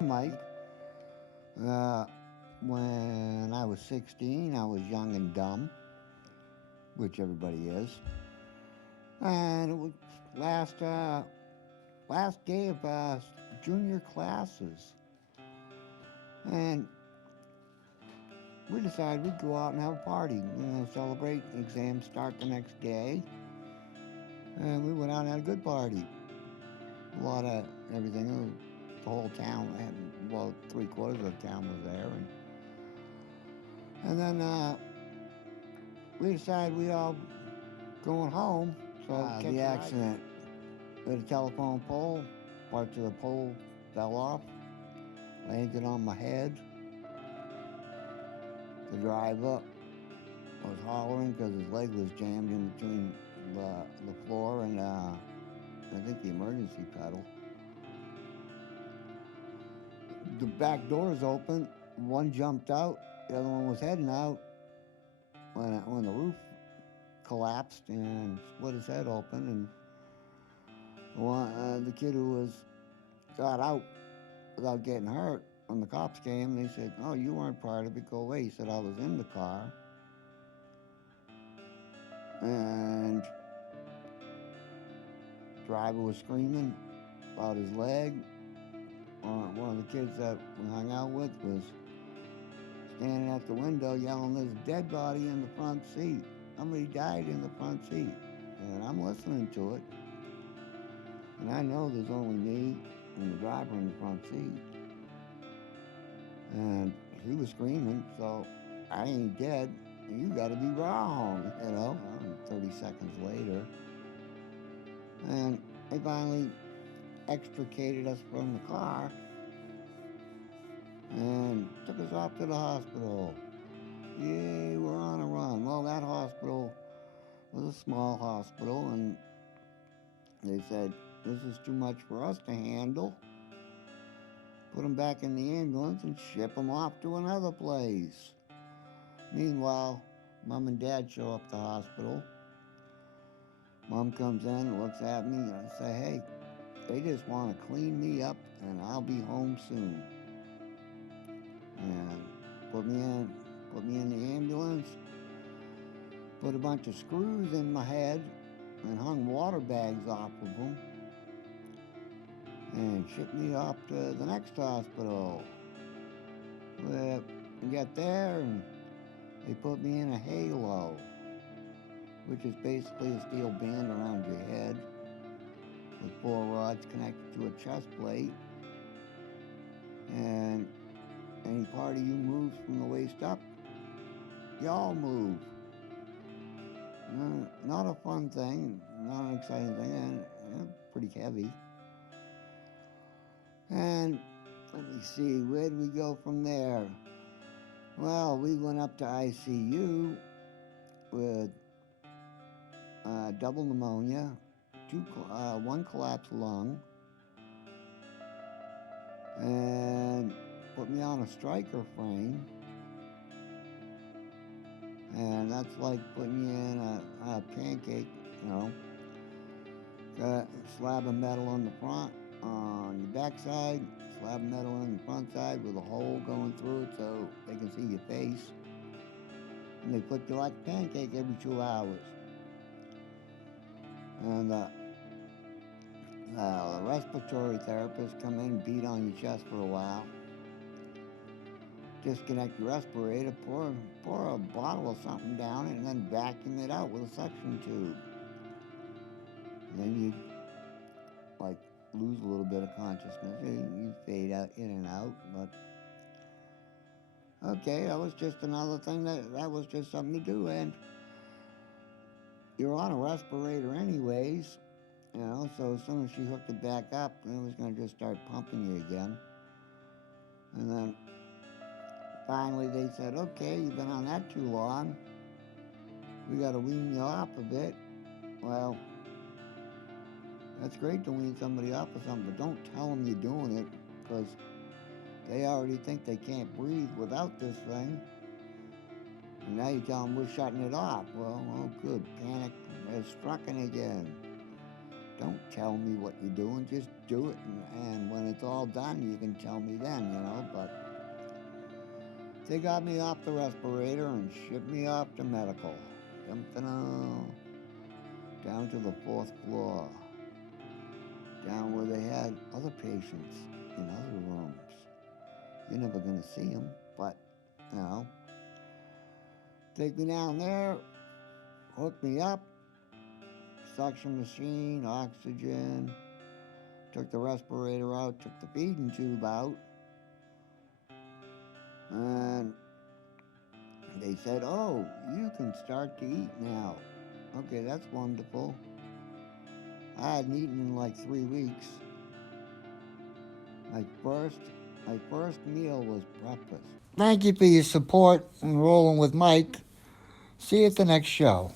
Mike, when I was 16, I was young and dumb, which everybody is. And it was last day of junior classes. And we decided we'd go out and have a party, celebrate. Exams start the next day. And we went out and had a good party. A lot of everything. The whole town, well, three-quarters of the town was there. And then we decided we all going home. So the accident hit a telephone pole. Parts of the pole fell off, landed on my head. The driver was hollering because his leg was jammed in between the floor and I think the emergency pedal. The back doors open. One jumped out. The other one was heading out when the roof collapsed and split his head open. And the kid who got out without getting hurt, when the cops came, they said, "Oh, you weren't part of it. Go away." He said, "I was in the car." And the driver was screaming about his leg. One of the kids that we hung out with was standing at the window yelling, "There's a dead body in the front seat. Somebody died in the front seat." And I'm listening to it. And I know there's only me and the driver in the front seat. And he was screaming, so I ain't dead. You gotta be wrong, 30 seconds later. And they finally extricated us from the car and took us off to the hospital. Yay, we're on a run. Well, that hospital was a small hospital, and they said, "This is too much for us to handle. Put him back in the ambulance and ship him off to another place." Meanwhile, Mom and Dad show up at the hospital. Mom comes in and looks at me, and I say, "Hey, they just want to clean me up, and I'll be home soon." And put me in the ambulance, put a bunch of screws in my head, and hung water bags off of them, and shipped me off to the next hospital. We got there, and they put me in a halo, which is basically a steel band around your head with 4 rods connected to a chest plate. And any part of you moves from the waist up, y'all move. Not a fun thing, not an exciting thing, and pretty heavy. And let me see, where did we go from there? Well, we went up to ICU with double pneumonia, one collapsed lung, and put me on a striker frame. And that's like putting you in a pancake, got a slab of metal on the front, on the back side, slab of metal on the front side with a hole going through it so they can see your face. And they put you like a pancake every 2 hours. And the respiratory therapist come in and beat on your chest for a while. Disconnect your respirator, pour a bottle of something down it, and then vacuum it out with a suction tube. And then you lose a little bit of consciousness. You fade out in and out, but okay, that was just another thing that was just something to do. And you're on a respirator anyways, so as soon as she hooked it back up, it was going to just start pumping you again. And then finally they said, "Okay, you've been on that too long. We got to wean you off a bit." Well, that's great to wean somebody off of something, but don't tell them you're doing it, because they already think they can't breathe without this thing. And now you tell them we're shutting it off. Well, oh good, panic has struck again. don't tell me what you're doing, just do it, and when it's all done, you can tell me then, but they got me off the respirator and shipped me off to medical. Down to the 4th floor, down where they had other patients in other rooms. You're never going to see them, but, take me down there, hook me up, suction machine, oxygen, took the respirator out, took the feeding tube out, and they said, oh, you can start to eat now. Okay, that's wonderful. I hadn't eaten in like 3 weeks. My first meal was breakfast. Thank you for your support in Rolling with Mike. See you at the next show.